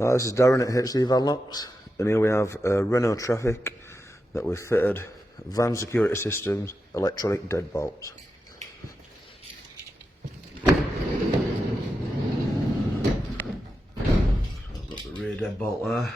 Hi, this is Darren at HC Van Locks, and here we have a Renault Traffic that we've fitted van security systems, electronic deadbolts. I've got the rear deadbolt there.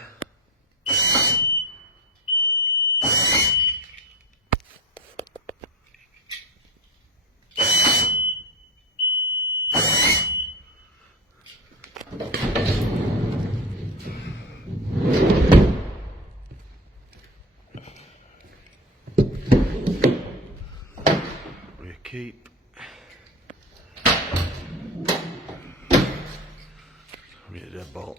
Rear keep. Rear deadbolt.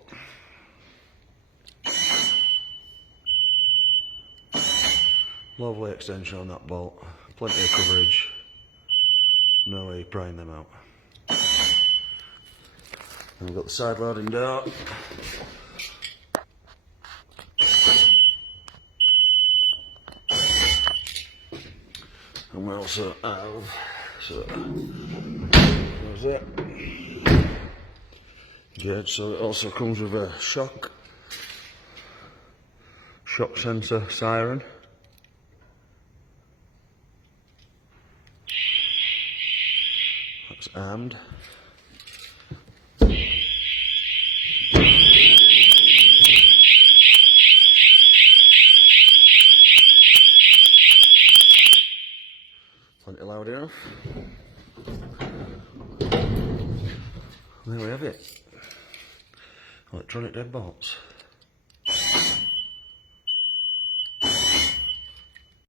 Lovely extension on that bolt. Plenty of coverage. No way prying them out. And we've got the side loading door. And we also have, there's it. Good, so it also comes with a shock sensor siren. That's armed. Plenty loud enough. There we have it. Electronic deadbolts.